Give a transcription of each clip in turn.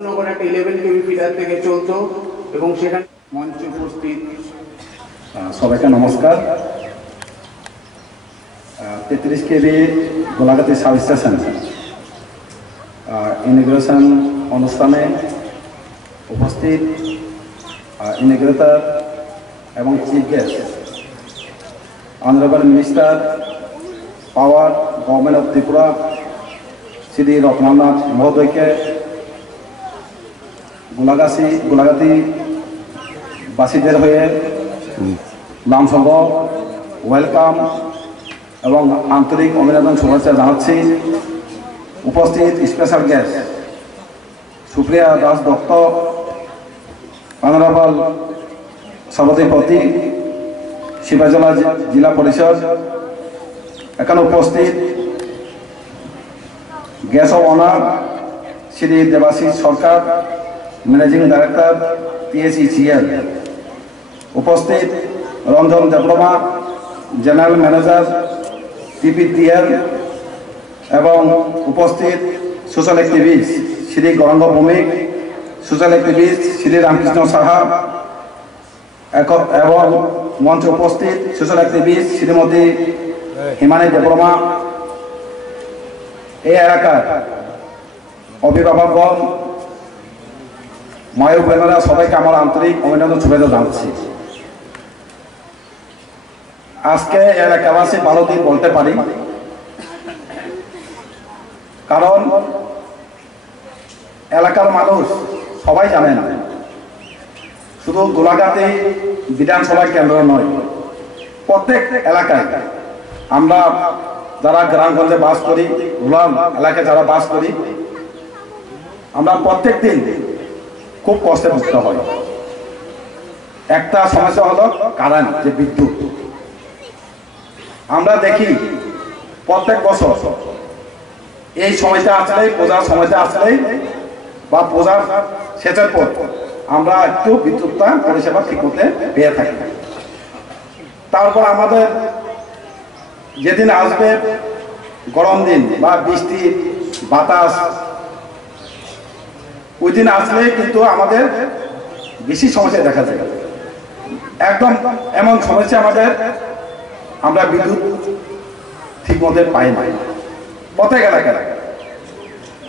নগর একটা 11 কেবি ফিডার থেকে চলতো এবং সেখানে মঞ্চে উপস্থিত সবাইকে নমস্কার। 33 KV Golaghati sub station inauguration অনুষ্ঠানে উপস্থিত ইনিগ্রেটর এবং chief guest honourable minister power government of Tripura Shri Ratnanath মহোদয়কে, গোলাঘাটি বাসীদের হয়ে লামসঙ্গ ওয়েলকাম এবং আন্তরিক অভিনন্দন শুভেচ্ছা জানাচ্ছি। উপস্থিত special guest Supriya Das Datta, honourable সভাপতি শিবাজলা জেলা পরিষদ, এখানে উপস্থিত guest of honour Shri Debashis Sarkar, managing director TSECL, উপস্থিত Ranjan Debbarma, general manager TPTL, এবং উপস্থিত social activist Shri Gouranga Bhowmik, social activist Shri Ramkrishna Saha, এবং মঞ্চে উপস্থিত সোশ্যাল অ্যাক্টিভিস্ট শ্রীমতী হিমানী দেববর্মা, এই এলাকার অভিভাবকগণ, মায়ের বোনেরা, সবাইকে আমার আন্তরিক অভিনন্দন শুভেচ্ছা জানাচ্ছি। আজকে এলাকাবাসী ভালো দিন বলতে পারি, কারণ এলাকার মানুষ সবাই জানে না, শুধু গোলাঘাটি বিধানসভা কেন্দ্র নয়, প্রত্যেক এলাকায় আমরা যারা গ্রামগঞ্জে বাস করি, রুরাল এলাকায় যারা বাস করি, আমরা প্রত্যেক দিন খুব কষ্টে ভুগতে হয়। একটা সমস্যা হলো কারেন্ট, যে বিদ্যুৎ। আমরা দেখি প্রত্যেক বছর এই সময়টা আসলেই, পূজার সময়টা আসলেই বা পূজার শেষের পর আমরা একটু বিদ্যুৎটা পরিষেবা ঠিক মতে পেয়ে থাকি। তারপর আমাদের যেদিন আসবে গরম দিন বা বৃষ্টি বাতাস, ওই দিন আসলে কিন্তু আমাদের বেশি সমস্যা দেখা যায়। একদম এমন সমস্যা আমাদের, আমরা বিদ্যুৎ ঠিক মতো পাই না প্রত্যেক এলাকায়।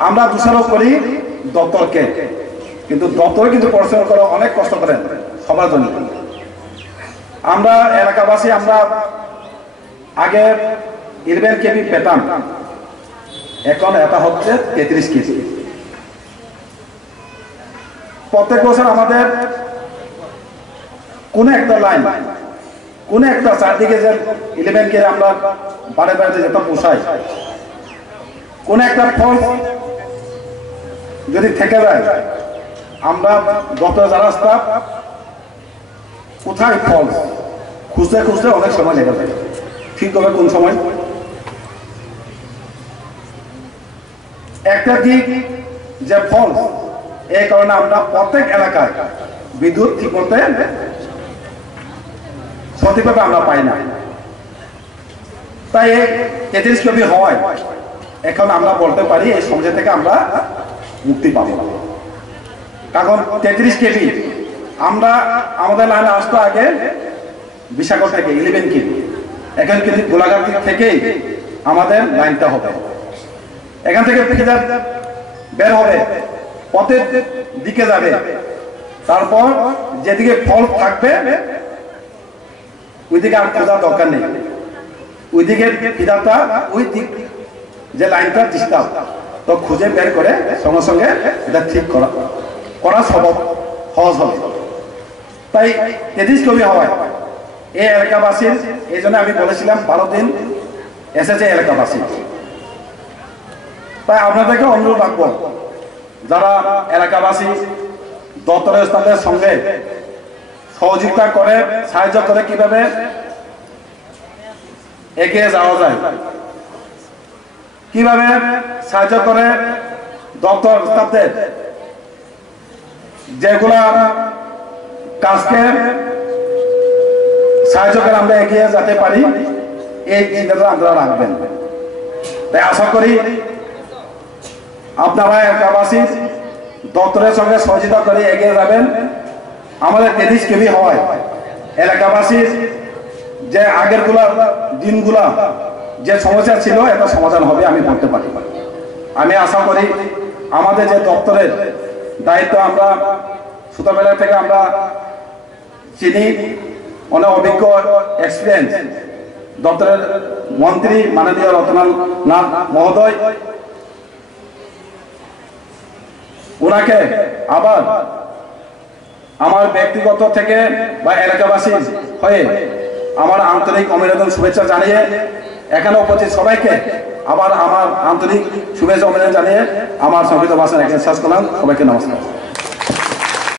আমরা দোষারোপ করি দপ্তরকে, কিন্তু দপ্তরে কিন্তু পরিশ্রম করে অনেক কষ্ট করেন সবার জন্য। আমরা এলাকাবাসী, আমরা আগে 11 কেবি পেতাম, এখন এটা হচ্ছে 33 কেবি। প্রত্যেক বছর আমাদের কোন একটা লাইন, কোন একটা চারদিকে যে 11 কে আমরা বারে বাড়িতে যেটা পোষাই, কোন একটা ফল যদি থেকে যায়, আমরা দপ্তর যারা স্টাফ কোথায় ফল খুঁজতে খুঁজতে অনেক সময় লেগে যায়। ঠিক হবে কোন সময় একটা দিক যে ফল, এই কারণে আমরা প্রত্যেক এলাকায় বিদ্যুৎ ঠিক মতো সঠিকভাবে আমরা পাই না। তাই 33 কেবি হওয়ায় এখন আমরা বলতে পারি এই সমস্যা থেকে আমরা মুক্তি পাবো। কারণ 33 কেবি আমরা আমাদের লাইনে আসতো আগে বিশাখা থেকে 11 কেবি, এখন কিন্তু গোলাঘাটি থেকেই আমাদের লাইনটা হবে। এখান থেকে বের হবে, পথের দিকে যাবে, তারপর যেদিকে ফল থাকবে ওইদিকে আর খোঁজার দরকার নেই, ওইদিকে ফিদাটা ওই দিক যে লাইনটা ডিস্টার্ব, তো খুঁজে বের করে সঙ্গে সঙ্গে এটা ঠিক করা সহজ হবে। তাই 33 কেবি হওয়ায় এই এলাকাবাসীর, এই জন্য আমি বলেছিলাম 12 দিন এসেছে এলাকাবাসী। তাই আপনাদেরকে অনুরোধ রাখবো, যারা এলাকাবাসী দপ্তরের স্থানের সঙ্গে সহযোগিতা করে, সাহায্য করে কিভাবে এগিয়ে যাওয়া যায়, কিভাবে সাহায্য করে দপ্তর স্টাফদের যেগুলা কাজকে সাহায্য করে আমরা এগিয়ে যেতে পারি, এই চিন্তাটা আপনারা রাখবেন। তাই আশা করি আপনারা এলাকাবাসী দপ্তরের সঙ্গে সহযোগিতা করে এগিয়ে যাবেন। আমাদের তেজিসকেবি হয় এলাকাবাসীর যে আগের দিনগুলা যে সমস্যা ছিল একটা সমাধান হবে আমি বলতে পারি। আমি আশা করি আমাদের যে দপ্তরের দায়িত্ব আমরা ছোটবেলা থেকে আমরা চিনি, অনেক অভিজ্ঞ এক্সপিরিয়েন্স দপ্তরের মন্ত্রী মাননীয় রতনলাল নাথ মহোদয়, ওনাকে আবার আমার ব্যক্তিগত থেকে বা এলাকাবাসী হয়ে আমার আন্তরিক অভিনন্দন শুভেচ্ছা জানিয়ে এখানে উপস্থিত সবাইকে আবার আমার আন্তরিক শুভেচ্ছা অভিনন্দন জানিয়ে আমার সংক্ষিপ্ত ভাষণ এখানে শেষ করলাম। সবাইকে নমস্কার।